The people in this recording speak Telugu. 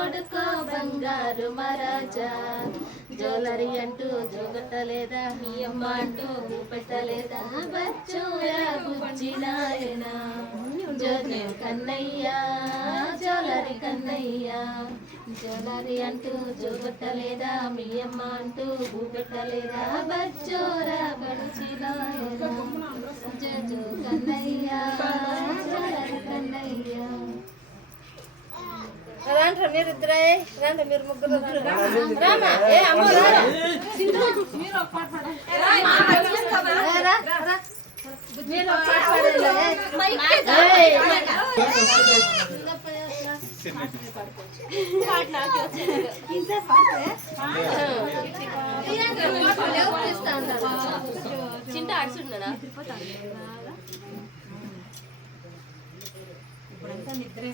కొడుకో బంగారు మహారాజా జోలరి అంటూ జోగట్టలేదా మీ అమ్మ అంటూ పెట్టలేదా బచ్చోరా బుజ్జి నాయనా జోజో కన్నయ్యా జోలరి కన్నయ్యా జోలరి అంటూ జోగట్టలేదా మీ అమ్మ అంటూ పెట్టలేదా బచ్చోరా బుజ్జి నాయనా జోజో కన్నయ్యా జోలరి కన్నయ్యా రాండ్రా మీరు ఇద్దరే రాండ్రా మీరు ముగ్గురు రామా ఏ అమ్మ రారా మీరు ఒక పాట పాడండి మీరు ఒక పాట చింట ఆడుచున్నాడా ఇప్పుడంతా నిద్రే